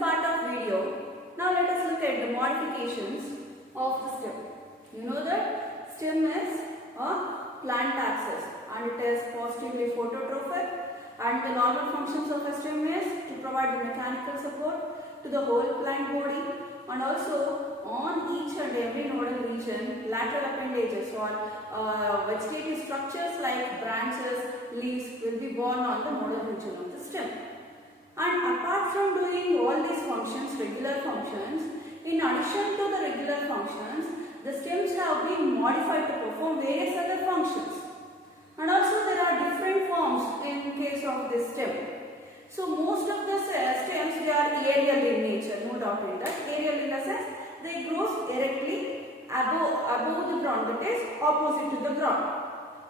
part of video. Now let us look at the modifications of the stem. You know that stem is a plant axis and it is positively phototrophic, and the normal functions of a stem is to provide the mechanical support to the whole plant body, and also on each and every nodal region lateral appendages or vegetative structures like branches, leaves will be born on the nodal region of the stem. And apart from doing all these functions, regular functions, in addition to the regular functions, the stems have been modified to perform various other functions. And also there are different forms in case of this stem. So most of the stems, they are aerial in nature, no doubt in that. Aerial in the sense they grow directly above the ground, that is opposite to the ground.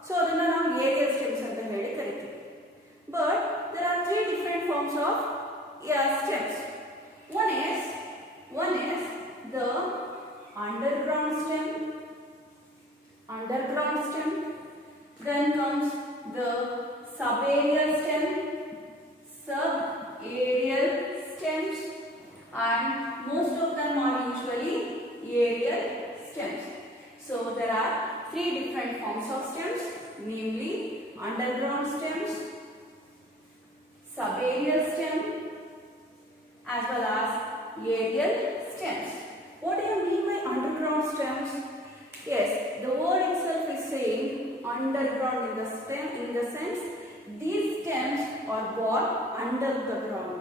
So adana ನಾವು aerial stems anta heli ಕರೀತೀವಿ. But there are three different forms of stems. One is the underground stem. Then comes the subaerial stem, subaerial stems, and most of them are usually aerial stems. So there are three different forms of stems, namely underground stems, subaerial stem, as well as aerial stems. What do you mean by underground stems? Yes, the word itself is saying underground in the sense these stems are born under the ground.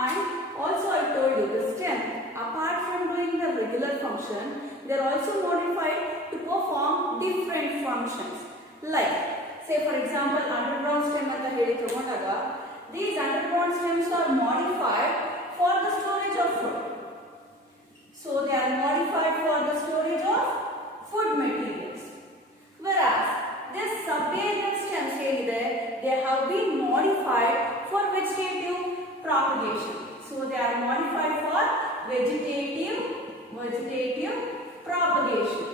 And also I told you the stem, apart from doing the regular function, they are also modified to perform different functions. Like, say for example, underground stem anta heli tagondaga, these underground stems are modified for the storage of food. So they are modified for the storage of food materials. Whereas this subaerial stems they have been modified for vegetative propagation. So they are modified for vegetative propagation.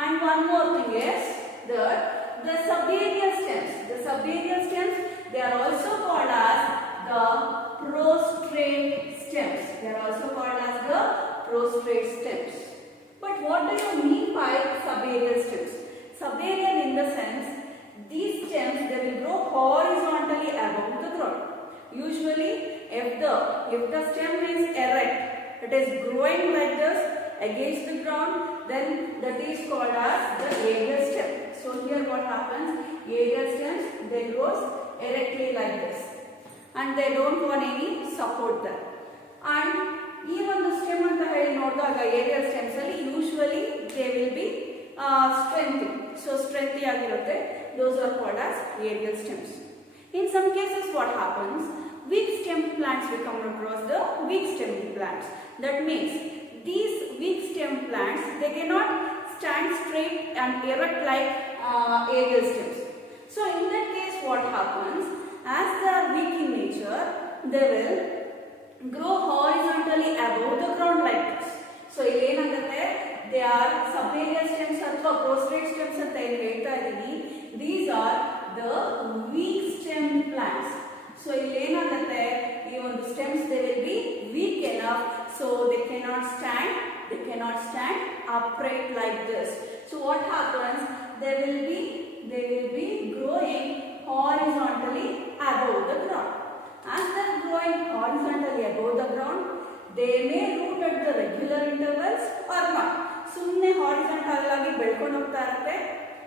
And one more thing is that the subaerial stems, they are also called as the prostrate stems. But what do you mean by subaerial stems? Subaerial in the sense, these stems they will grow horizontally above the ground. Usually, if the stem is erect, it is growing like this against the ground, then that is called as the aerial stem. So here what happens? Aerial stems they grow erectly like this, and they don't want any support there. And even the stem anta heli noಡಿದಾಗ aerial stems ಅಲ್ಲಿ usually they will be strengthy. So strengthy ಆಗಿರುತ್ತೆ. Those are called as aerial stems. In some cases what happens? Weak stem plants we come across the weak stem plants. That means these weak stem plants they cannot stand straight and erect like aerial stems. So in that case what happens? As they are weak in nature, they will grow horizontally above the ground like this. So they are subaerial stems or prostrate stems anta ಏನು ಹೇಳ್ತಾ ಇದೀನಿ. These are the weak stem plants. So ಏನಾಗುತ್ತೆ, ಈ ಒಂದು stems they will be weak enough, so they cannot stand upright like this. So what happens? They will be growing horizontally above the ground. As they are growing horizontally above the ground, they may root at the regular intervals or not. ಸುಮ್ಮನೆ horizontal ಆಗಿ ಬೆಳ್ಕೊಂಡು ಹೋಗ್ತಾ ಇರುತ್ತೆ.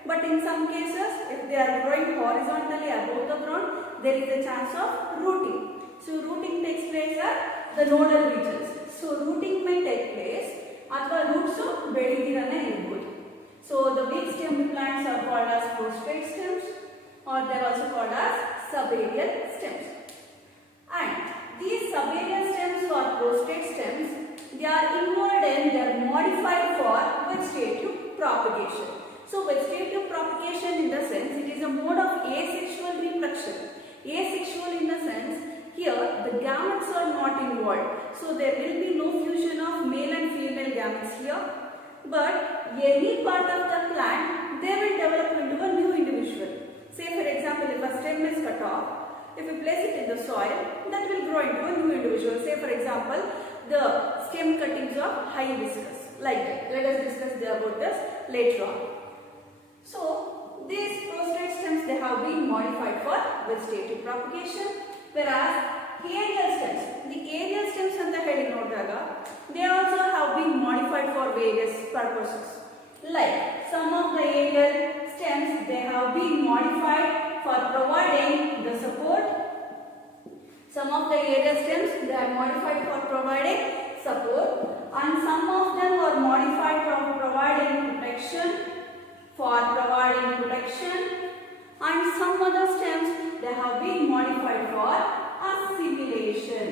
But in some cases, if they are growing horizontally above the ground, there is a chance of rooting. So rooting takes place at the nodal regions. So rooting may take place, ಅಥವಾ roots ಬೆಳೆದಿರನೇ ಇರಬಹುದು. So the weak stem plants are called as prostrate stems, or they are also called as subaerial stems. And these subaerial stems or prostrate stems, they are involved and they are modified for vegetative propagation. So vegetative propagation in the sense it is a mode of asexual reproduction. Asexual in the sense here the gametes are not involved. So there will be no fusion of male and female gametes here. But any part of the plant they will develop into a new individual. Say for example if a stem is cut off, if we place it in the soil, that will grow into a new individual. Say for example, the stem cuttings of hibiscus. Like that. Let us discuss about this later on. So these prostrate stems, they have been modified for vegetative propagation, whereas aerial stems, the aerial stems and the heading nodaga, they also have been modified for various purposes. Like some of the aerial stems, they have been modified for providing the support. Some of the aerial stems, they are modified for providing support, and some of them are modified for providing protection. And some other stems, they have been modified for assimilation.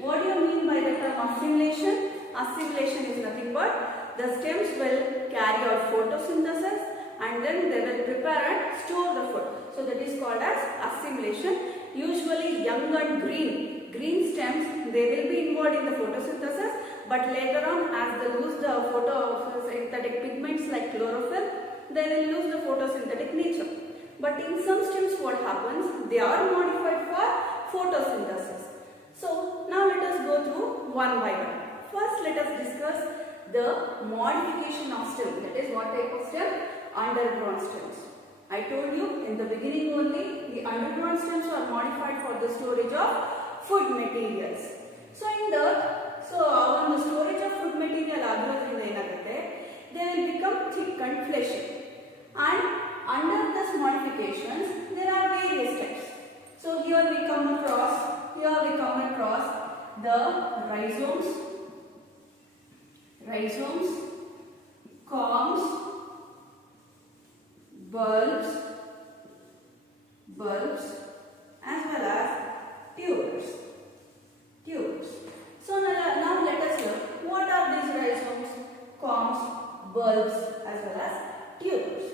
What do you mean by the term assimilation? Assimilation is nothing but the stems will carry out photosynthesis and then they will prepare and store the food. So that is called as assimilation. Usually young and green stems, they will be involved in the photosynthesis, but later on as they lose the photosynthetic pigments like chlorophyll, they will lose the photosynthetic nature. But in some stems what happens, they are modified for photosynthesis. So now let us go through one by one. First let us discuss the modification of stem. That is what type of stem? Underground stems. I told you in the beginning only, the underground stems are modified for the storage of food materials. So on the storage of food material they will become thick and fleshy. And under these modifications, there are various steps. So here we come across the rhizomes, corms, bulbs, as well as tubers. So now let us look what are these rhizomes, corms, bulbs, as well as tubers.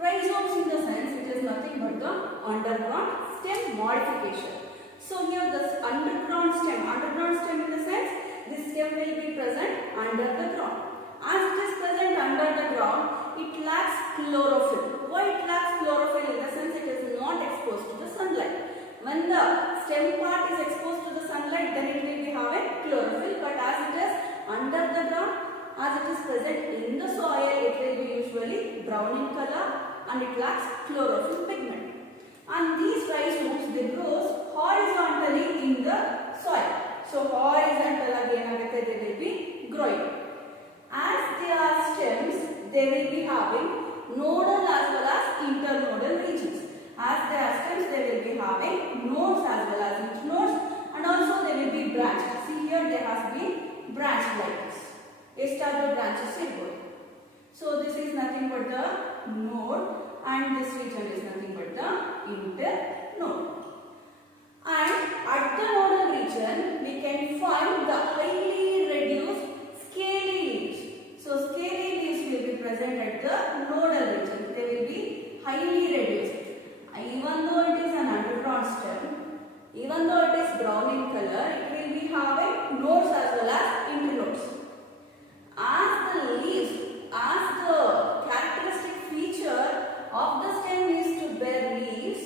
Rhizomes in the sense it is nothing but the underground stem modification. So here this underground stem in the sense this stem will be present under the ground. As it is present under the ground, it lacks chlorophyll. Why it lacks chlorophyll? In the sense it is not exposed to the sunlight. When the stem part is exposed to the sunlight, then it will be having chlorophyll. But as it is under the ground, as it is present in the soil, it will be usually brown in color and it lacks chlorophyll pigment. And these rhizomes, they grow horizontally in the soil. So horizontal again they will be growing. As they are stems, they will be having nodal as well as internodal regions. As they are stems, they will be having nodes as well as internodes, and also they will be branched. See here there has been branched like this. Established branches are good. So this is nothing but the node and this region is nothing but the internode. And at the nodal region, we can find the highly reduced scaly leaves. So scaly leaves will be present at the nodal region. They will be highly reduced. Even though it is an underground stem, even though it is brown in color, it will be having nodes as well as internodes. As the characteristic feature of the stem is to bear leaves,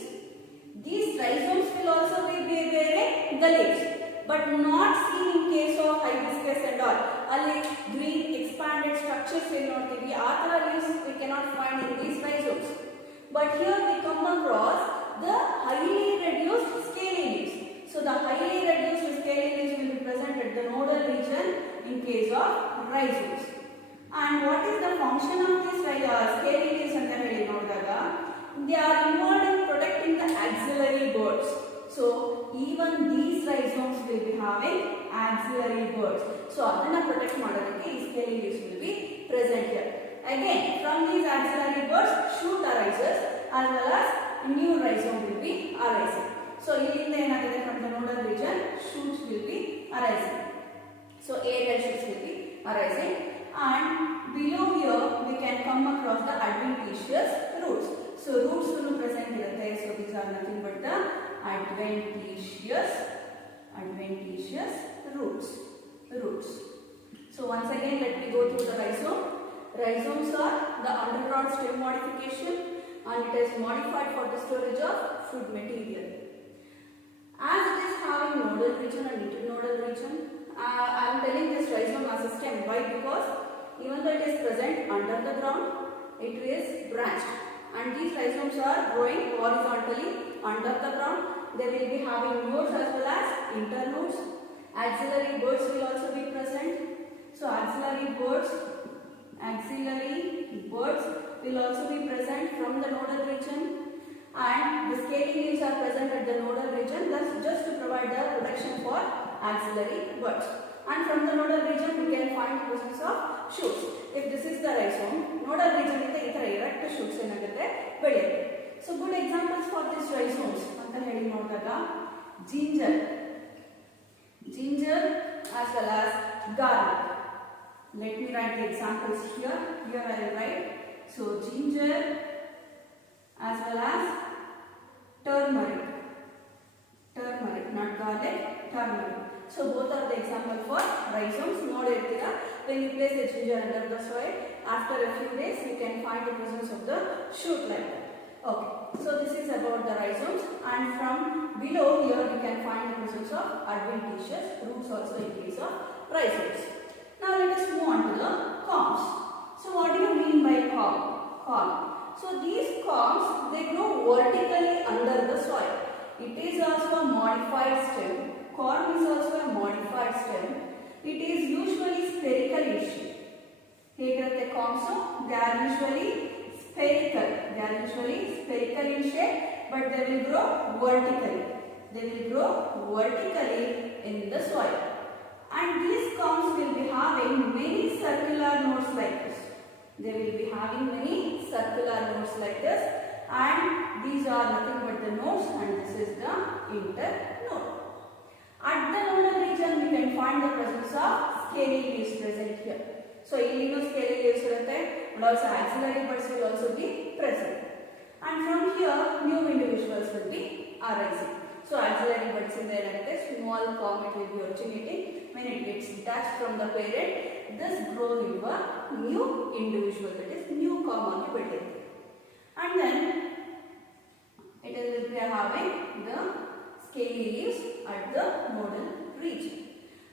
these rhizomes will also be bearing the leaves, but not seen in case of hibiscus and all. Only green expanded structures will not be. Other leaves we cannot find in these rhizomes. But here we come across the highly reduced scaly leaves. So the highly reduced scaly leaves will be present at the nodal region in case of rhizomes. And what is the function of these scaly leaves and the nodaga? They are involved in protecting the axillary buds. So even these rhizomes will be having axillary buds. So adana protect madadike scaly leaves will be present here. Again, from these axillary buds, shoot arises as well as new rhizome will be arising. So from the nodal region, shoots will be arising. So aerial shoots will be arising. And below here, we can come across the adventitious roots. So roots will be present here. So these are nothing but the adventitious roots. So once again, let me go through the rhizome. Rhizomes are the underground stem modification. and it is modified for the storage of food material. As it is having nodal region and internodal region, I am telling this rhizome as a stem. Why? Because even though it is present under the ground, it is branched, and these rhizomes are growing horizontally under the ground. They will be having nodes as well as internodes. Axillary buds will also be present. So axillary buds will also be present from the nodal region, and the scaly leaves are present at the nodal region. That's just to provide the protection for axillary buds. And from the nodal region we can find the presence of shoots. If this is the rhizome, nodal region is the erect shoots belayutte. So good examples for these rhizomes anta heli nodaga ginger as well as garlic. Let me write the examples here. Here I will write. So ginger as well as turmeric, not garlic, turmeric. So both are the example for rhizomes. When you place the ginger under the soil, after a few days you can find the presence of the shoot like that. Okay, so this is about the rhizomes, and from below here you can find the presence of adventitious roots also in case of rhizomes. Now let us move on to the corms. So what do you mean by corm? So these corms, they grow vertically under the soil. It is also a modified stem. Corm is also a modified stem. It is usually spherical in shape. Hegirutte corms, they are usually spherical. They are usually spherical in shape, but they will grow vertically. They will grow vertically in the soil. And these corms will be having many circular nodes like this. They will be having many circular nodes like this, and these are nothing but the nodes, and this is the internode. At the nodal region we can find the presence of scaly leaves present here. So illino scaly leaves irutte, and also axillary buds will also be present. And from here new individuals will be arising. So axillary buds in there, small corm will be originating. When it gets detached from the parent, this grows into a new individual, that is new corm on the. And then it will be having the scaly leaves at the nodal region.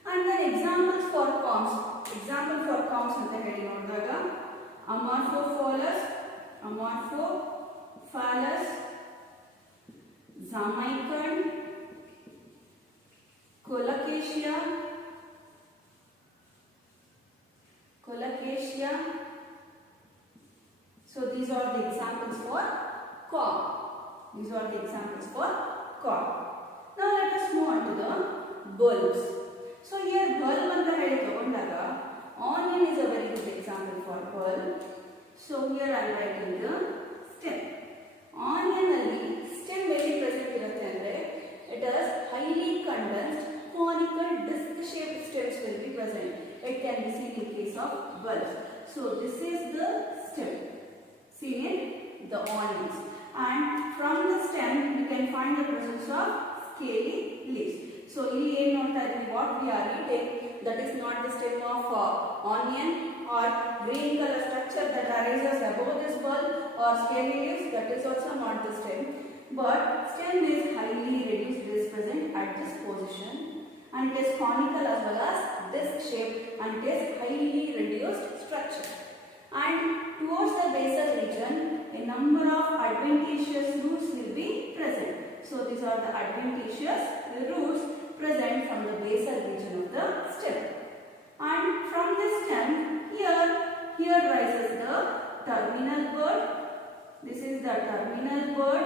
And then examples for corms. Example for corms anta heli nodidaga Amorphophallus, Zamicon, Colocasia. So these are the examples for corm. Now let us move on to the bulbs. So here bulb anta heli tagondaga, onion is a very good example for bulb. So here I am writing the stem. Onion alli stem very present irutte andre, it has highly condensed conical disc shaped stems will be present. It can be seen in case of bulbs. So this is the stem seen in the onions, and from the stem we can find the presence of scaly leaves. So ಇಲ್ಲಿ ಏನು ನೋಡ್ತಾ ಇದ್ದೀವಿ, what we are eating, that is not the stem of onion or green color structure that arises above this bulb or scaly leaves, that is also not the stem, but stem is highly reduced, it is present at this position, and it is conical as well as disc shape, and it is highly reduced structure. And towards the basal region, a number of adventitious roots will be present. So these are the adventitious roots present from the basal region of the stem. And from this stem, here rises the terminal bud. This is the terminal bud,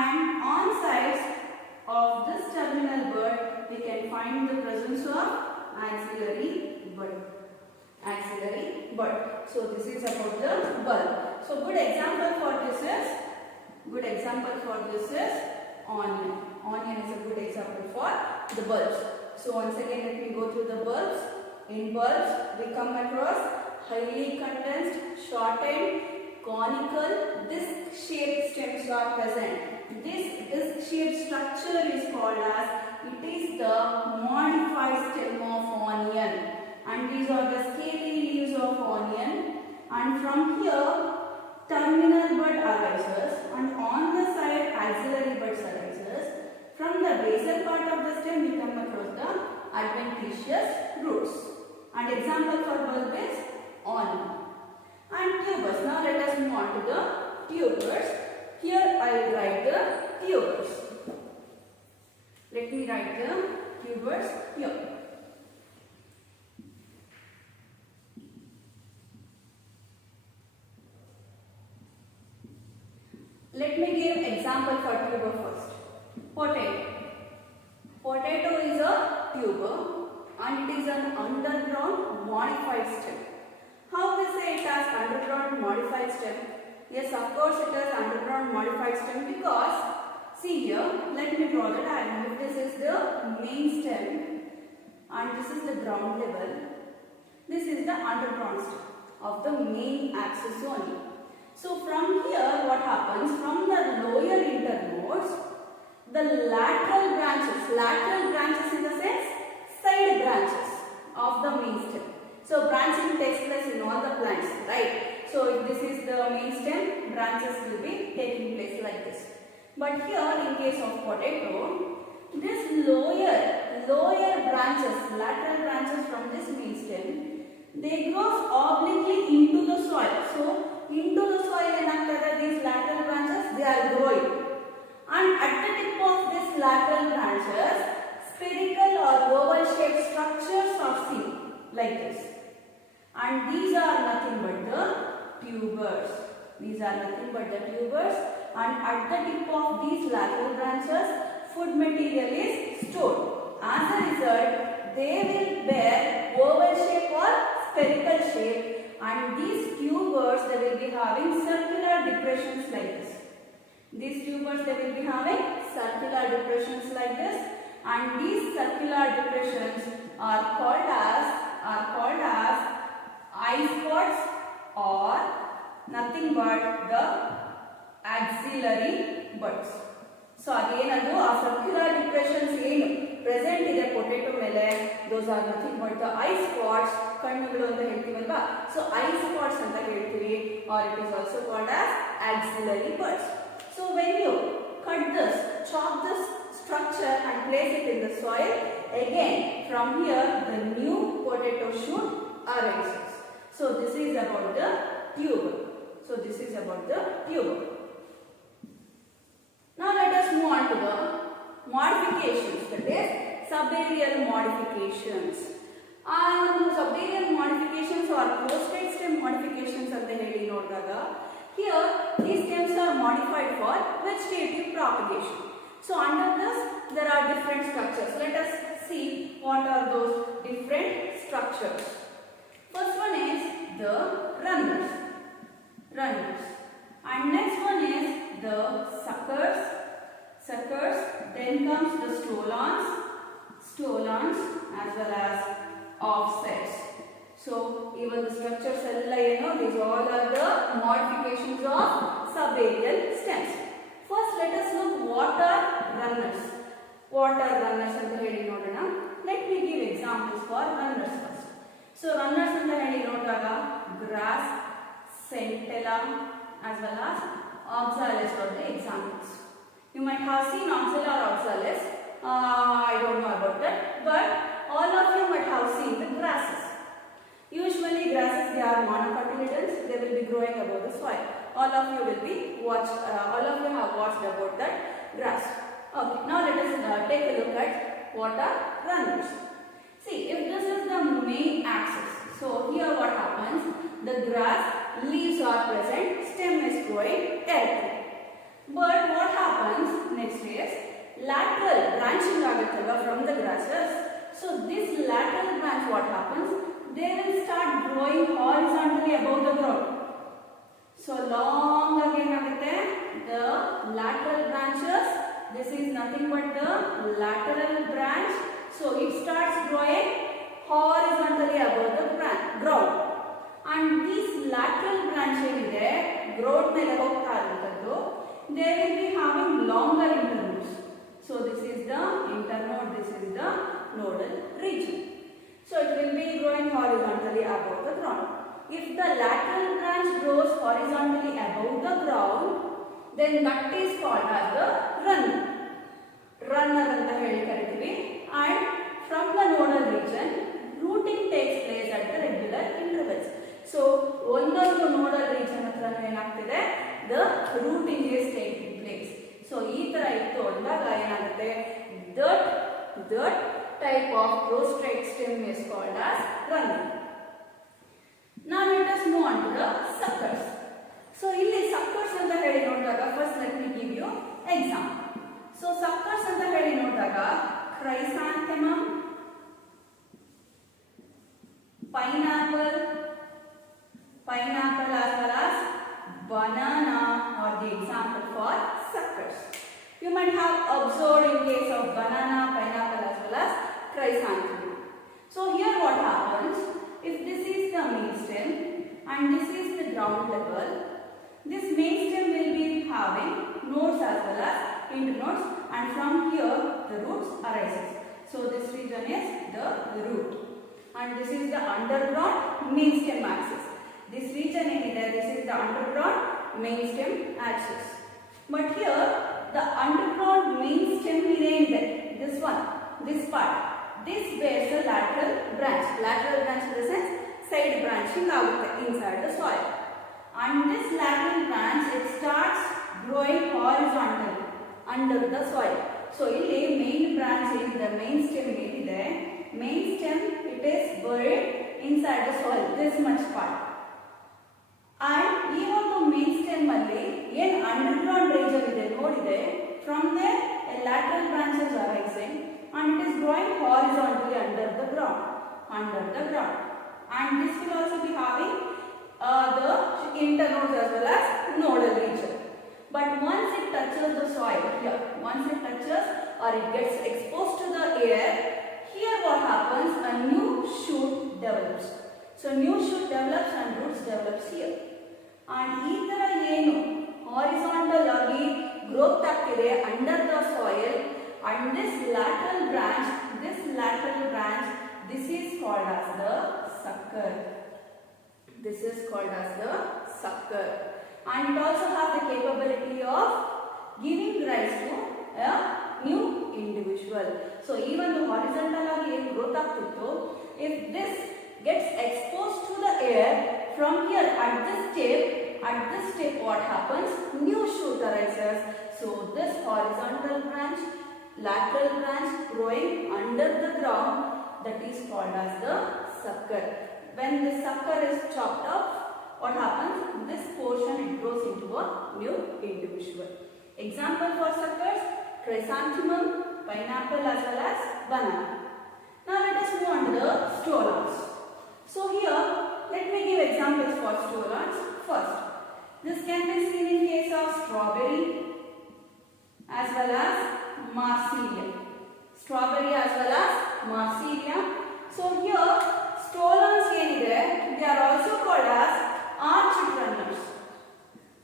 and on sides of this terminal bud we can find the presence of axillary bud. So this is about the bulb. So good example for this is onion. Onion is a good example for the bulbs. So once again let me go through the bulbs. In bulbs we come across highly condensed, shortened, conical, disc-shaped stems are present. This disc-shaped structure is called as, it is the modified stem of onion, and these are the scaly leaves of onion. And from here terminal bud arises and on the side axillary buds arises. From the basal part of the stem we come across the adventitious roots. And example for bulb is on. And tubers. Now let us move on to the tubers. Here I will write the tubers. Let me write the tubers here. Let me give example for tuber first. Potato. Potato is a tuber and it is an underground modified stem. How we say it as underground modified stem? Yes, of course it is underground modified stem because see here, let me draw the diagram. This is the main stem and this is the ground level. This is the underground stem of the main axis only. So from here what happens? From the lower internodes, the lateral branches in the sense side branches of the main stem. So branching takes place in all the plants, right? So if this is the main stem, branches will be taking place like this. But here in case of potato, this lower branches, lateral branches from this main stem, they grow obliquely into the soil. So into the soil and these lateral branches, they are growing. And at the tip of these lateral branches, spherical or oval shaped structures are seen like this. And these are nothing but the tubers. These are nothing but the tubers. And at the tip of these lateral branches, food material is stored. As a result, they will bear oval shape or spherical shape. And these tubers, they will be having circular depressions like this. These tubers, they will be having circular depressions like this. And these circular depressions are called as eye spots or nothing but the axillary buds. So again, circular depressions present in the potato mele, those are nothing but the eye spots. So eye spots or it is also called as axillary buds. So when you cut this, chop this structure and place it in the soil, again from here the new potato shoot arises. So this is about the tuber. Now let us move on to the modifications, that is subaerial modifications. Subaerial modifications or post-state stem modifications ಅಂತ ಹೇಳಿ ನೋಡಿದಾಗ here these stems are modified for vegetative propagation. So under this there are different structures. Let us see what are those different structures. First one is the runners. And next one is the suckers. Then comes the stolons as well as offsets. So even the structures, these all are the modifications of subaerial stems. First let us look what are runners. ಅಂತ ಹೇಳಿ ನೋಡೋಣ. Let me give examples for runners first. So runners ಅಂತ ಹೇಳಿ ನೋಡಿದಾಗ grass, centella as well as oxalis are the examples. You might have seen oxala or oxalis. I don't know about that, but all of you might have seen the grasses. Usually grasses, they are monocotyledons. They will be growing above the soil. All of you have watched about that grass. Okay, now let us take a look at what are runners. See, if this is the main axis, so here what happens? The grass leaves are present, stem is growing directly. But what happens next is lateral branching from the grasses. So this lateral branch, what happens? They will start growing horizontally above the ground. So long again the lateral branches. This is nothing but the lateral branch. So it starts growing horizontally above the ground. And this lateral branch growth they will be having longer internodes. So this is the internode, this is the nodal region. So it will be growing horizontally above the ground. if the lateral branch grows horizontally above the ground, then that is called as the runner anta heli kariತೀವಿ. And from the nodal region, rooting takes place at the regular intervals. So ಒಂದೊಂದು nodal region ಹತ್ರ ಏನಾಗ್ತಿದೆ, the rooting is taking place. So ಈ ತರ ಇತ್ತು ಅಂದಾಗ ಏನಾಗುತ್ತೆ, that type of prostrate stem is called as runner. Now let us move on to the suckers. So ಇಲ್ಲಿ suckers ಅಂತ ಹೇಳಿ ನೋಡಿದಾಗ first let me give you example. So suckers ಅಂತ ಹೇಳಿ ನೋಡಿದಾಗ chrysanthemum, pineapple as well as banana are the example for suckers. You might have observed in case of banana, pineapple as well as chrysanthemum. So here what happens, if this is the main stem and this is the ground level, this main stem will be having nodes as well as internodes, and from here the roots arises. So this region is the root, and this is the underground main stem axis. This region this is the underground main stem axis. But here the underground main stem this one, this part, this bears a lateral branch. Lateral branch in the sense side branching out inside the soil. And this lateral branch, it starts growing horizontally under the soil. So ಇಲ್ಲಿ main branch the main stem ಏನಿದೆ, main stem it is buried inside the soil, this much part. And ಈ ಒಂದು main stem ಅಲ್ಲಿ ಏನು underground region ಇದೆ ನೋಡಿದೆ, from there a lateral branch is arising and it is growing horizontally under the ground. And this will also be having the internodes as well as nodal region. But once it touches the soil here, once it touches or it gets exposed to the air, here what happens, a new shoot develops. So new shoot develops and roots develops here. And ಈ ತರ ಏನು horizontal ಆಗಿ growth ಆಗ್ತಿದೆ under the soil, and this lateral branch, this is called as the sucker. This is called as the sucker. And it also has the capability of giving rise to a new individual. So even the horizontal growth ಆಗ್ತಿತ್ತು, if this gets exposed to the air, from here at this step what happens, new shoot arises. So this horizontal branch, lateral branch growing under the ground, that is called as the sucker. When the sucker is chopped off, what happens, this portion it grows into a new individual. Example for suckers, chrysanthemum, pineapple as well as banana. Now let us move on to the stolons. So here let me give examples for stolons. First, this can be seen in case of strawberry as well as marsilia. Strawberry as well as marsilia. So here stolons they are also called as arched runners.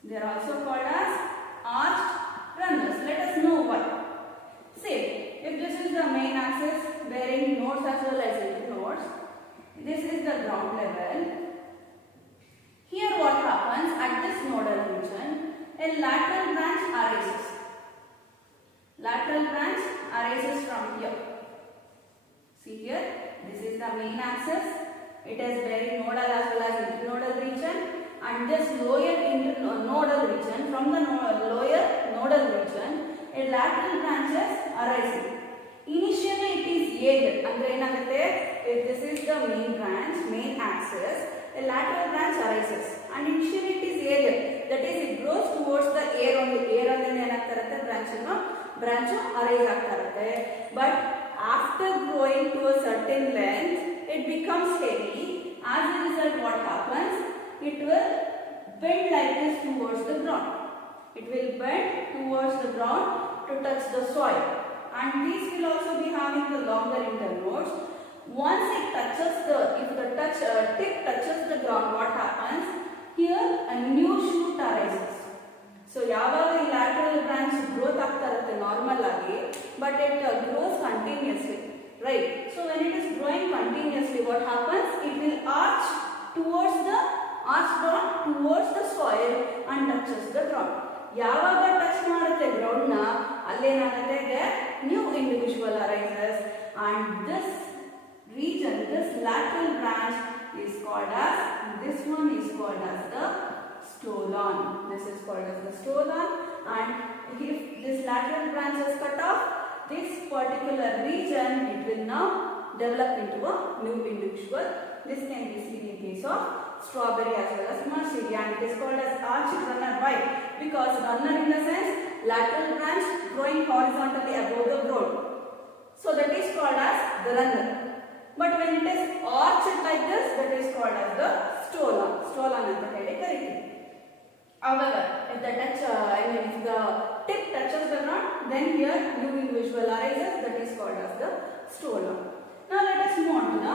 They are also called as arched runners. Let us know why. See, if this is the main axis bearing nodes as well as internodes, this is the ground level. Here what happens, at this nodal region, a lateral branch arises. Lateral branch arises from here. See here, this is the main axis. It is bearing nodal as well as internodal region, and this lower nodal region, from the lower nodal region, a lateral branch is arising. Initially it is aerial, andre enagutte, if this is the main branch, main axis, a lateral branch arises, and initially it is aerial, that is it grows towards the air only. Air alli enagtarutte branch arise aagtarutte, but after growing to a certain length, it becomes heavy. As a result, what happens? It will bend like this towards the ground. It will bend towards the ground to touch the soil. And these will also be having the longer internodes. Once it touches if the tip touches the ground, what happens? Here a new shoot arises. So ಯಾವಾಗ ಈ lateral branch growth ಆಗ್ತಾ ಇರುತ್ತೆ normal ಆಗಿ, but it grows continuously, right? So when it is growing continuously, what happens? It will arch towards the arched on towards the soil and touches the ground. ಯಾವಾಗ touch ಮಾಡುತ್ತೆ ground ನ ಅಲ್ಲೇನಾಗುತ್ತೆ there new individual arises and this region, this lateral branch is called as, this one is called as the stolon. This is called as the stolon, and if this lateral branch is cut off, this particular region it will now develop into a new individual. This can be seen in case of strawberry as well as marshmallow, and it is called as arched runner. Why? Because runner in the sense lateral branch growing horizontally above the ground. So that is called as the runner. But when it is arched like this, that is called as the stolon. Stolon anta heli kariತೀವಿ. However, if the if the tip touches the ground, then here new individual arises, that is called as the stolon. Now let us move on to the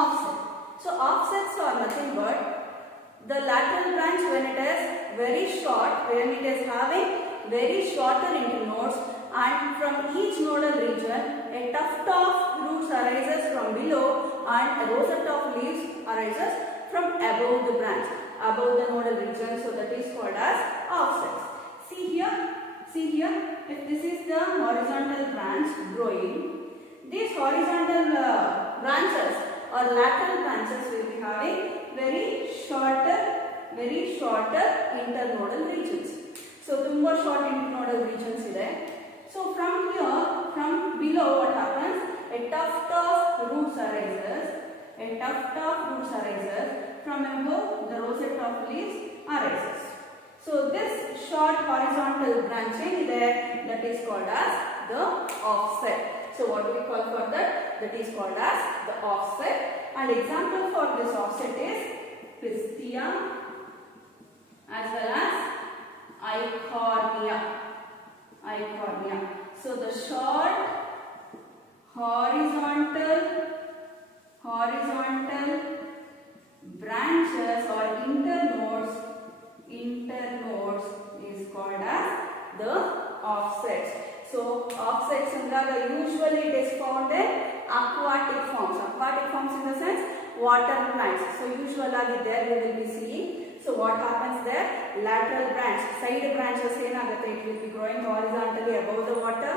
offset. So offsets are nothing but the lateral branch when it is very short, when it is having very shorter internodes, and from each nodal region a tuft of roots arises from below and a rosette of leaves arises from above the branch, above the nodal region. So that is called as offsets. See here, if this is the horizontal branch growing, these horizontal branches or lateral branches will be having very shorter internodal regions. So tumba short internodal regions ide. So from here, from below, what happens? A tuft of roots arises. From above, the rosette of leaves arises. So this short horizontal branching there, that is called as the offset. So what do we call for that? That is called as the offset. And example for this offset is Pistia as well as Eichhornia. So the short horizontal branches or internodes is called as the offsets. So offsets usually it is found in aquatic forms. Aquatic forms in the sense water plants. So usually there we will be seeing. So what happens there? Lateral branch, side branches it will be growing horizontally above the water,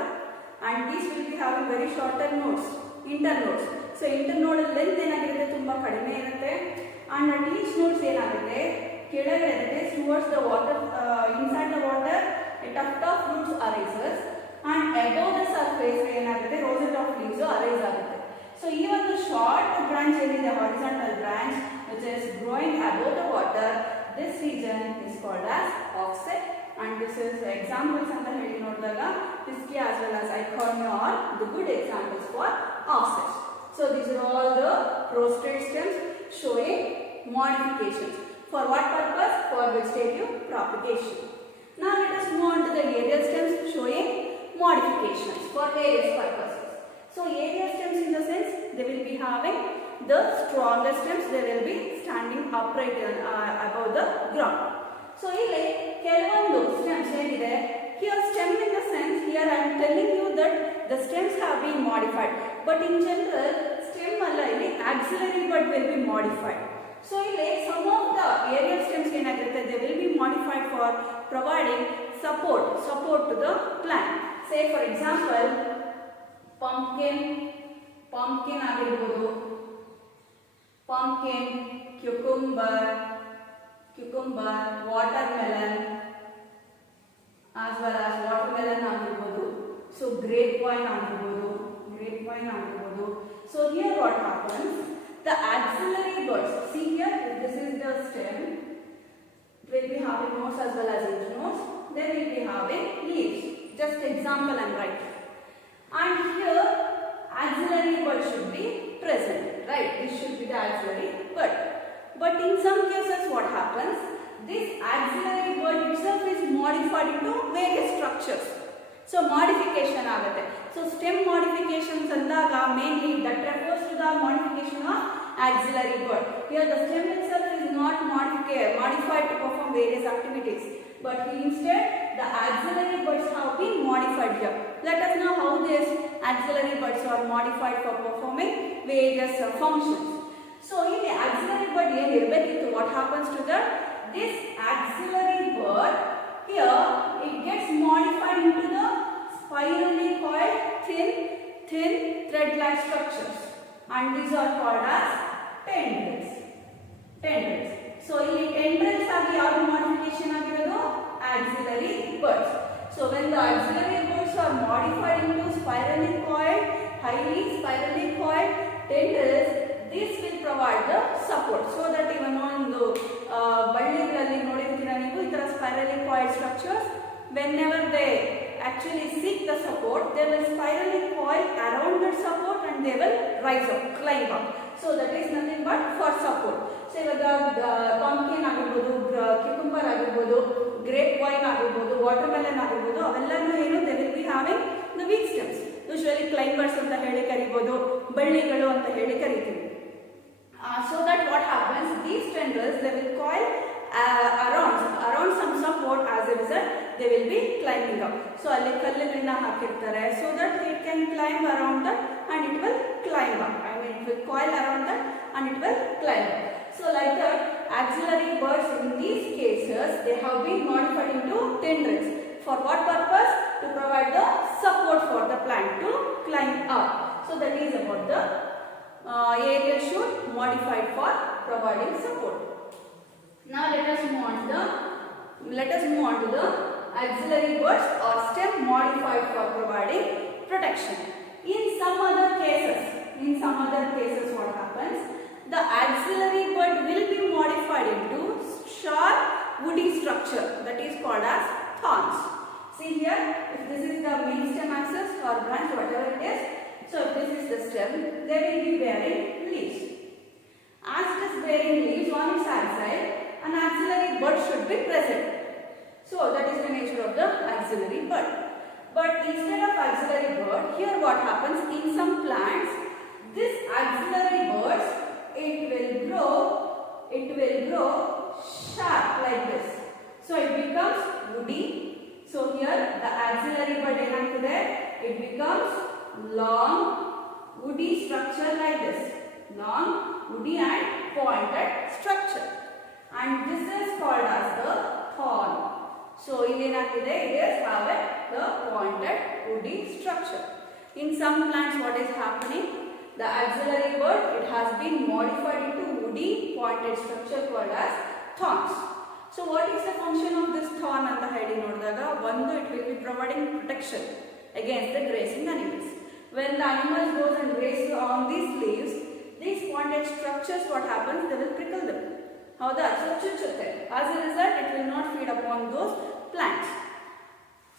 and these will be having very shorter nodes, internodes. So internodal length ಏನಾಗಿರುತ್ತೆ ತುಂಬಾ ಕಡಿಮೆ ಇರುತ್ತೆ, and at each nodes ಏನಾಗುತ್ತೆ ಕೆಳಗಡೆ that is towards the water, inside the water a tuft of roots arises, and above the surface ಏನಾಗುತ್ತೆ rosette of leaves arise ಆಗುತ್ತೆ. So even the short branch ಏನಿದೆ horizontal branch which is growing above the water, this region is called as offset, and this is examples anta heli nodidaga Pistia as well as Eichhornia are the good examples for offsets. So these are all the prostrate stems showing modifications. For what purpose? For vegetative propagation. Now let us move on to the aerial stems showing modifications for various purposes. So aerial stems in the sense they will be having the stronger stems, they will be standing upright above the ground. So ಇಲ್ಲಿ ಕೆಲವೊಂದು stems ಏನಿದೆ, here stem in the sense here I am telling you that the stems have been modified, but in general stem ಅಲ್ಲ ಇಲ್ಲಿ axillary bud will be modified. So ಇಲ್ಲಿ some of the aerial stems ಏನಾಗಿರುತ್ತೆ they will be modified for providing support to the plant. Say for example pumpkin ಆಗಿರಬಹುದು, pumpkin, cucumber, watermelon as well as watermelon ಆಗಿರಬಹುದು. So grapevine ಆಗಿರಬಹುದು. So here what happens? The axillary buds. See here, if this is the stem, will be having nodes as well as internodes. They will be having leaves. Just example I am writing. And here axillary bud should be present, right? This should be the axillary bud. But in some cases what happens? This axillary bud itself is modified into various structures. So modification ಆಗುತ್ತೆ. So stem modifications ಅಂದಾಗ mainly that refers to the modification of axillary bud. Here the stem itself is not modified to perform various activities, but instead the axillary buds have been modified here. Let us know how these axillary buds are modified for performing various functions. So ಇಲ್ಲಿ axillary bud ಏನು ಇರಬೇಕಿತ್ತು, what happens to that? This axillary bud here it gets modified into the spirally coiled thin thread-like structures, and these are called as tendrils. Tendrils. So ಇಲ್ಲಿ tendrils ಆಗಿ ಯಾವ modification ಆಗಿರೋದು? Axillary buds. So when the axillary buds are modified into spirally coiled, highly spirally coiled tendrils, this will provide the support, so that even ಒಂದು ಬಳ್ಳಿಗಳಲ್ಲಿ ನೋಡಿರ್ತೀರಾ ನೀವು ಈ ತರ spirally coiled structures, whenever they actually seek the support, they will spirally coil around that support and they will rise up, climb up. So that is nothing but for support. So ಇವಾಗ pumpkin ಆಗಿರಬಹುದು, cucumber ಆಗಿರಬಹುದು, grape vine ಆಗಿರಬಹುದು, watermelon ಆಗಿರಬಹುದು, ಅವೆಲ್ಲನೂ ಏನು, they will be having the weak stems. Usually climbers ಅಂತ ಹೇಳಿ ಕರೀಬಹುದು, ಬಳ್ಳಿಗಳು ಅಂತ ಹೇಳಿ ಕರೀತೀವಿ. So that what happens, these tendrils they will coil around some support, as a result they will be climbing up. So ಅಲ್ಲಿ ಕಲ್ಲುಗಳನ್ನ ಹಾಕಿರ್ತಾರೆ, so that it can climb around that and it will climb up. I mean it will coil around that and it will climb up. So like that, axillary buds in these cases they have been modified into tendrils. For what purpose? To provide the support for the plant to climb up. So that is about the area should modified for providing support. Now let us move on to the axillary buds or stem modified for providing protection. In some other cases what happens, the axillary bud will be modified into sharp woody structure that is called as thorns. See here, if this is the main stem axis or branch, whatever it is, so if this is the stem, they will be bearing leaves. As it is bearing leaves on its outside, an axillary bud should be present. So that is the nature of the axillary bud. But instead of axillary bud, here what happens, in some plants, this axillary buds it will grow sharp like this. So it becomes woody. So here the axillary bud enagide, it becomes long woody structure like this, long woody and pointed structure, and this is called as the thorn. So it is have the pointed woody structure. In some plants what is happening, the axillary bud it has been modified into woody pointed structure called as thorns. So what is the function of this thorn anta heli nodidaga, one, it will be providing protection against the grazing animals. When the animals goes and graze on these leaves, these pointed structures what happens, they will prickle them. Hauda, so chuchutte. As a result, it will not feed upon those plants.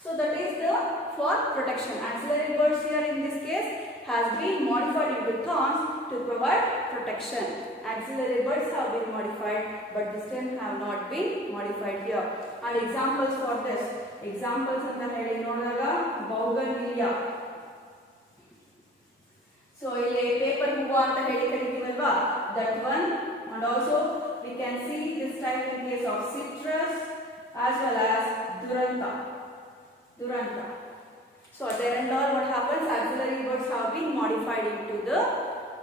So that is the for protection. Axillary buds here in this case has been modified into thorns to provide protection. Axillary buds have been modified, but the stem have not been modified here. And examples for this, examples anta heli nodaga, bougainvillea. So ಇಲ್ಲಿ paper ಹೂವು ಅಂತ ಹೇಳಿ ಕರೀತೀವಲ್ವಾ, that one, and also we can see this type in case of citrus as well as duranta. So there and all what happens, axillary buds have been modified into the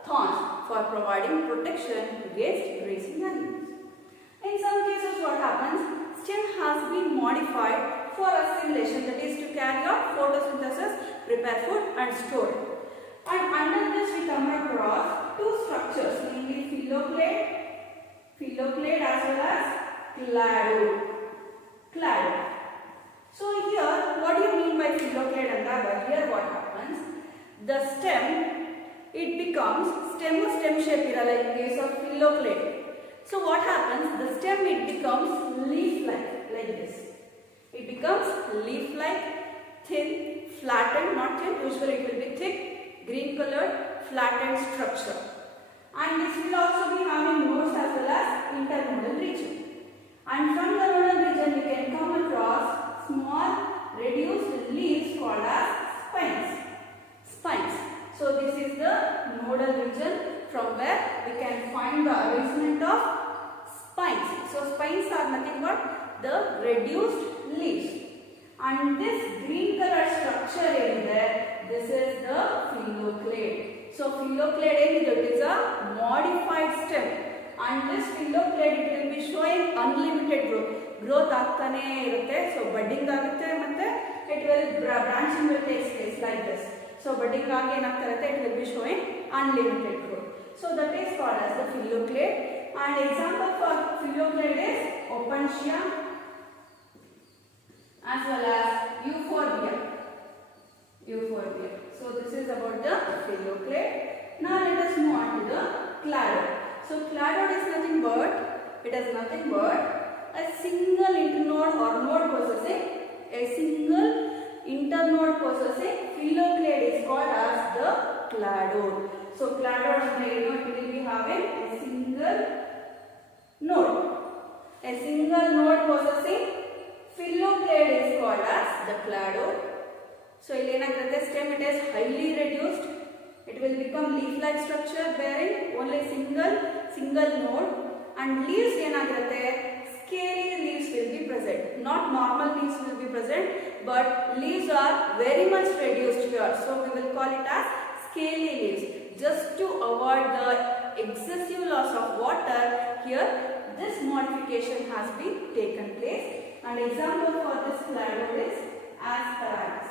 thorns for providing protection against grazing animals. In some cases what happens, stem has been modified for assimilation, that is to carry out photosynthesis, prepare food and store it. And under this we come across two structures, namely phylloclade as well as cladoid. So here what do you mean by phylloclade andaga? Here what happens, the stem it becomes stem shape iralla in case of phylloclade. So what happens, the stem it becomes leaf-like like this. It becomes leaf-like, thin, flattened, not thin, usually it will be thick, green colored, flattened structure. And this will also be having nodes as well as internodal region. And from the nodal region we can come across small reduced leaves called as spines. So this is the nodal region from where we can find the arrangement of spines. So spines are nothing but the reduced leaves. And this green color structure in there, this is the phylloclade. So phylloclade it is a modified stem, and this phylloclade it will be showing unlimited growth. Growth ಆಗ್ತಾನೆ ಇರುತ್ತೆ. So budding ಆಗುತ್ತೆ ಮತ್ತೆ it will branching will take place like this. So budding ಆಗಿ ಏನಾಗ್ತಾ ಇರುತ್ತೆ, it will be showing unlimited growth. So that is called as the phylloclade. And example for phylloclade is Opuntia as well as Euphorbia. Euphorbia. So this is about the phylloclade. Now let us move on to the cladode. So cladode is nothing but, it is nothing but a single internode or node possessing, a single internode possessing phylloclade is called as the cladode. So cladode it will be having a single node. A single node possessing phylloclade is called as the cladode. So the stem it is highly reduced. It will become leaf-like structure bearing only single node, and leaves scaly leaves will be present. Not normal leaves will be present, but leaves are very much reduced here. So we will call it as scaly leaves. Just to avoid the excessive loss of water here, this modification has been taken place. An example for this cladode is Asparagus.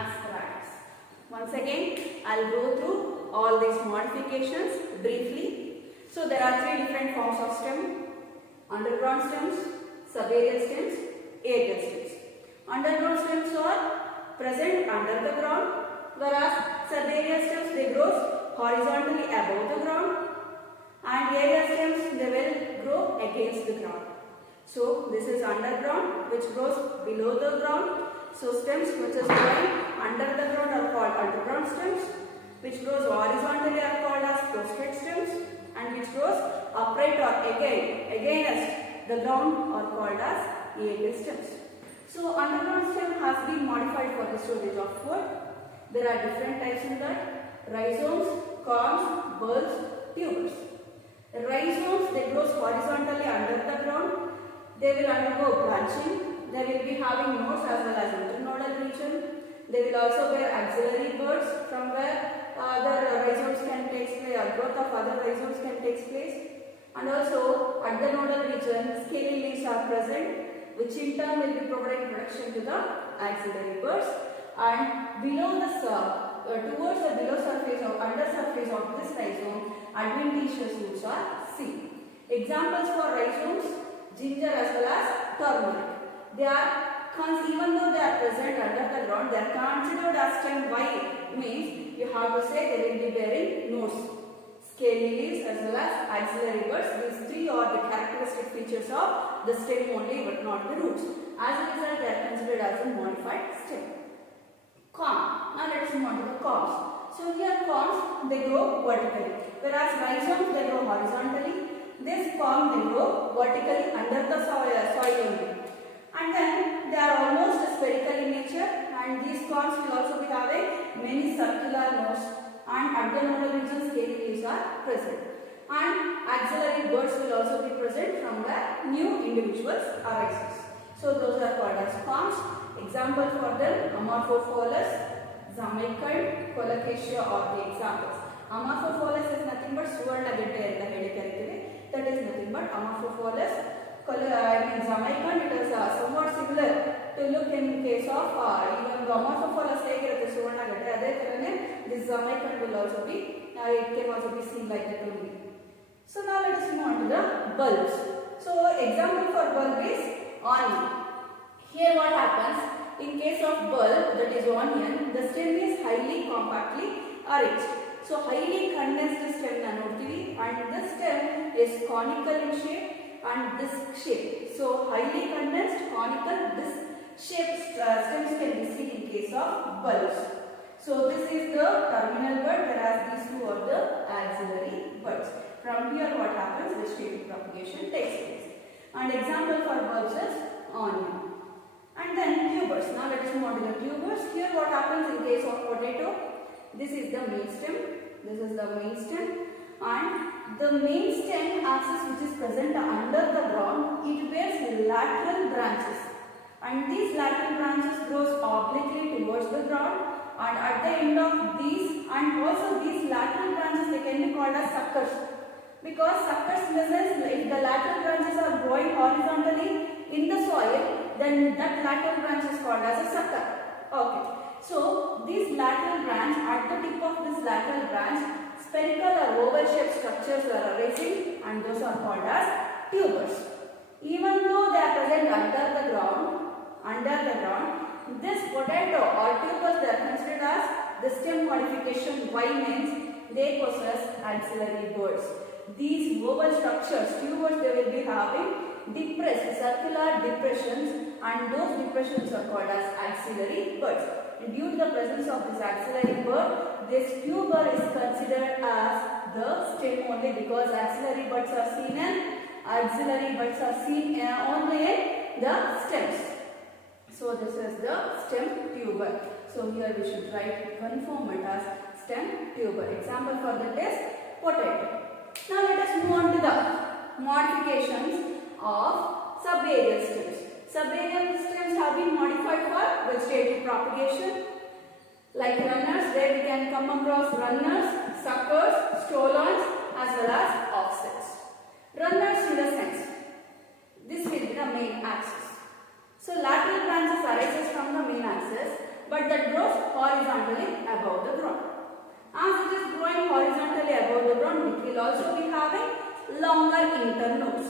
Asparagus. Once again, I'll go through all these modifications briefly. So there are three different forms of stem: underground stems, subaerial stems, aerial stems. Underground stems are present under the ground, whereas subaerial stems they grow horizontally above the ground, and aerial stems they will grow against the ground. So this is underground, which grows below the ground. So stems which is growing under the ground are called underground stems, which grows horizontally are called as prostrate stems, and which grows upright or against the ground are called as aerial stems. So underground stem has been modified for the storage of food. There are different types in that: rhizomes, corms, bulbs, tubers. The rhizomes they grow horizontally under the ground. They will undergo branching. They will be having nodes as well as internodal region. They will also bear axillary buds from where other rhizomes can take place, or growth of other rhizomes can take place. And also at the nodal region, scaly leaves are present, which in turn will be providing protection to the axillary buds. And below the towards the below surface or under surface of this rhizome, adventitious roots are seen. Examples for rhizomes: ginger as well as turmeric. They are, even though they are present under the ground, they are considered as stem. Why? Means you have to say they will be bearing nodes, scaly leaves as well as axillary buds. These three are the characteristic features of the stem only, but not the roots. As a result, they are considered as a modified stem. Corm. Now let's move on to the corms. So here corms they grow vertically, whereas rhizomes they grow horizontally. This corm they grow vertically under the soil only. And then they are almost spherical in nature, and these corms will also be having many circular nodes, and at the nodal region scaly leaves are present, and axillary buds will also be present from where new individuals arises. So those are called as corms. Example for them: Amorphophallus, Zamicund, Colocasia are the examples. Amorphophallus is nothing but Suvarnagedde anta heli kariteve. That is nothing but Amorphophallus. Zamicund, it is somewhat similar to look in case of even the Amorphophallus hegirutte Suvarnagedde, adhe tarane this Zamicund will also be, it can also be seen like that only. So now let us move on to the bulbs. So example for bulb is onion. Here what happens, in case of bulb, that is onion, the stem is highly compactly arranged. So highly condensed stem na nodtivi, and this stem is conical in shape and disc shape. So highly condensed, conical, disc shaped stems can be seen in case of bulbs. So this is the terminal bud, whereas these two are the axillary buds. From here what happens, vegetative propagation takes place. And example for bulbs is onion. And then tubers. Now let us move on to the tubers. Here what happens in case of potato, this is the main stem. This is the main stem, and the main stem axis which is present under the ground, it bears lateral branches, and these lateral branches grows obliquely towards the ground, and at the end of these, and also these lateral branches, they can be called as suckers, because suckers in the sense, if the lateral branches are growing horizontally in the soil, then that lateral branch is called as a sucker. Okay. So this lateral branch, at the tip of this lateral branch, spherical or oval shaped structures are arising, and those are called as tubers. Even though they are present under the ground, this potato or tubers, they are considered as the stem modification. Why means they possess axillary buds. These oval structures, tubers, they will be having depressed circular depressions, and those depressions are called as axillary buds. Due to the presence of this axillary bud, this tuber is considered as the stem only, because axillary buds are seen only in the stems. So this is the stem tuber. So here we should write one format as stem tuber. Example for that is potato. Now let us move on to the modifications of subaerial stems. Subaerial stems have been modified for vegetative propagation. Like runners, there we can come across runners, suckers, stolons, as well as offsets. Runners in the sense, this will be the main axis. So lateral branches arises from the main axis, but that grows horizontally above the ground. As it is growing horizontally above the ground, it will also be having longer internodes.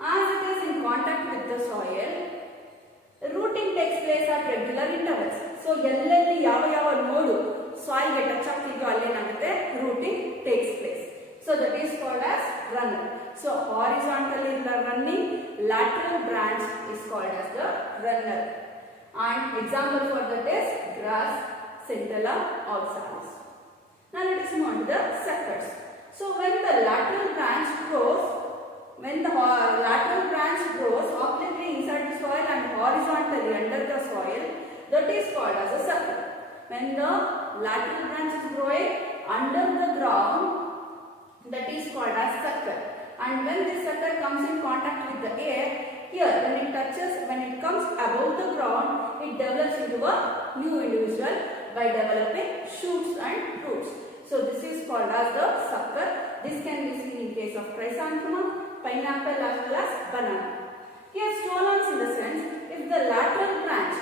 As it is in contact with the soil, rooting takes place at regular intervals. So ಎಲ್ಲೆಲ್ಲಿ ಯಾವ ನೋಡು soil ಗೆ touch ಆಗ್ತಿದೆಯೋ ಅಲ್ಲೇನಾಗುತ್ತೆ rooting takes place. So that is called as runner. So horizontally the running lateral branch is called as the runner. And example for that is grass, centella, oxalis. Now let us move on to the suckers. So when the lateral branch grows obliquely inside the soil and horizontally under the soil, that is called as a sucker. When the lateral branch is growing under the ground, that is called as sucker. And when this sucker comes in contact with the air, here when it comes above the ground, it develops into a new individual by developing shoots and roots. So this is called as the sucker. This can be seen in case of chrysanthemum, pineapple, as well as banana. Here stolons in the sense, if the lateral branch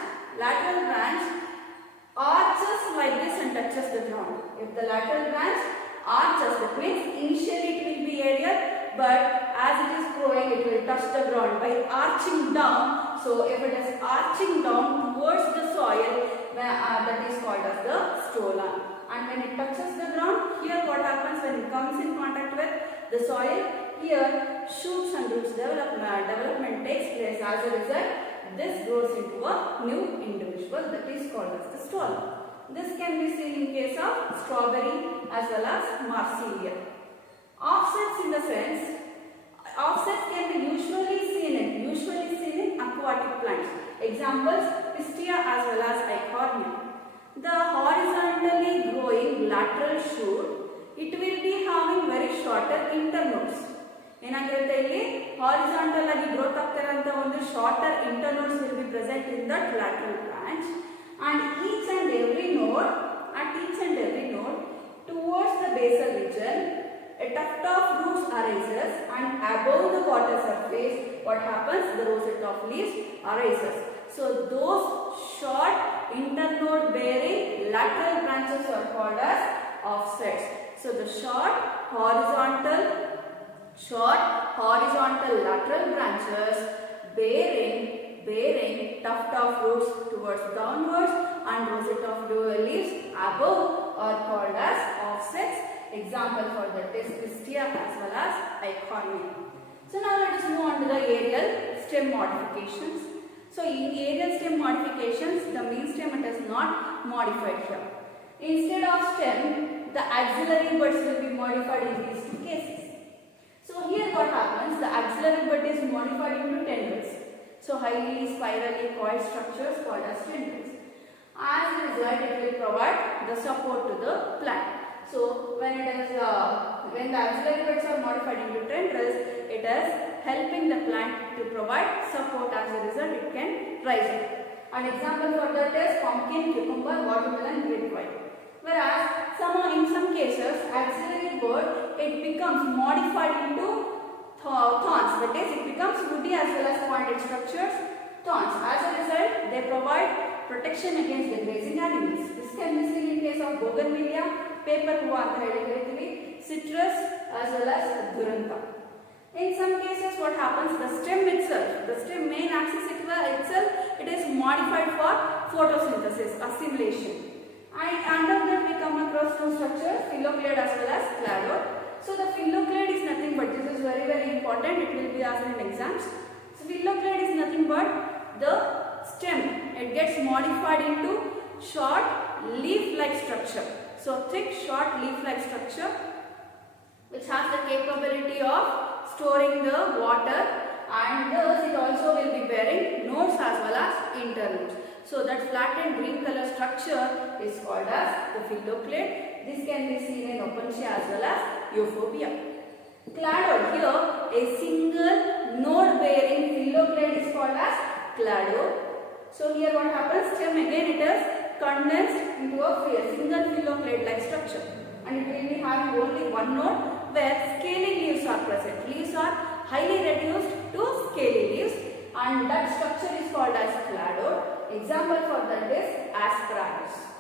arches like this and touches the ground. If the lateral branch arches, that means initially it will be aerial, but as it is growing it will touch the ground by arching down. So if it is arching down towards the soil, that is called as the stolon. And when it touches the ground, here what happens when it comes in contact with the soil, here shoots and roots development takes place. As a result, this grows into a new individual, that is called as the stolon. This can be seen in case of strawberry as well as marsilia. Offsets in the sense, offsets can be usually seen in aquatic plants. Examples, Pistia as well as Eichhornia. The horizontally growing lateral shoot, it will be having very shorter internodes. ಏನಾಗಿರುತ್ತೆ ಇಲ್ಲಿ horizontal ಆಗಿ growth ಆಗ್ತಿರೋಂಥ ಒಂದು shorter internodes will be present in that lateral branch, and each and every node towards the basal region, a tuft of roots arises, and above the water surface, what happens? The rosette of leaves arises. So those short internode bearing lateral branches are called as offsets. So the short horizontal lateral branches bearing tuft of roots towards downwards and rosette of leaves above are called as offsets. Example for that is Pistia as well as Eichhornia. So now let us move on to the aerial stem modifications. So in aerial stem modifications, the main stem it is not modified here. Instead of stem, the axillary buds will be modified in these two cases. So here what happens? The axillary bud is modified into tendrils. So highly spirally coiled structures called as tendrils. As a result, it will provide the support to the plant. So when the axillary buds are modified into tendrils, it is helping the plant to provide support. As a result, it can rise up. An example for that is pumpkin, cucumber, watermelon, grapevine. Whereas in some cases, axillary word, it becomes modified into thorns. That is, it becomes woody as well as pointed structures, thorns. As a result, they provide protection against the grazing animals. This can be seen in case of bougainvillea, paper hereditary, citrus as well as duranta. In some cases, what happens, the stem itself, the stem main axis itself, it is modified for photosynthesis, assimilation. And under that we come across two structures, phylloclade as well as cladode. So the phylloclade is nothing but, this is very important, it will be asked in exams. So phylloclade is nothing but the stem, it gets modified into short leaf-like structure. So thick short leaf-like structure which has the capability of storing the water, and thus it also will be bearing nodes as well as internodes. So that flattened green color structure is called as the phylloclade. This can be seen in Opuntia as well as Euphorbia. Cladode, here a single node bearing phylloclade is called as cladode. So here what happens, stem again it is condensed into a single phylloclade like structure, and it will be having only one node where scaly leaves are present. Leaves are highly reduced to scaly leaves, and that structure is called as cladode. Example for that is asparagus.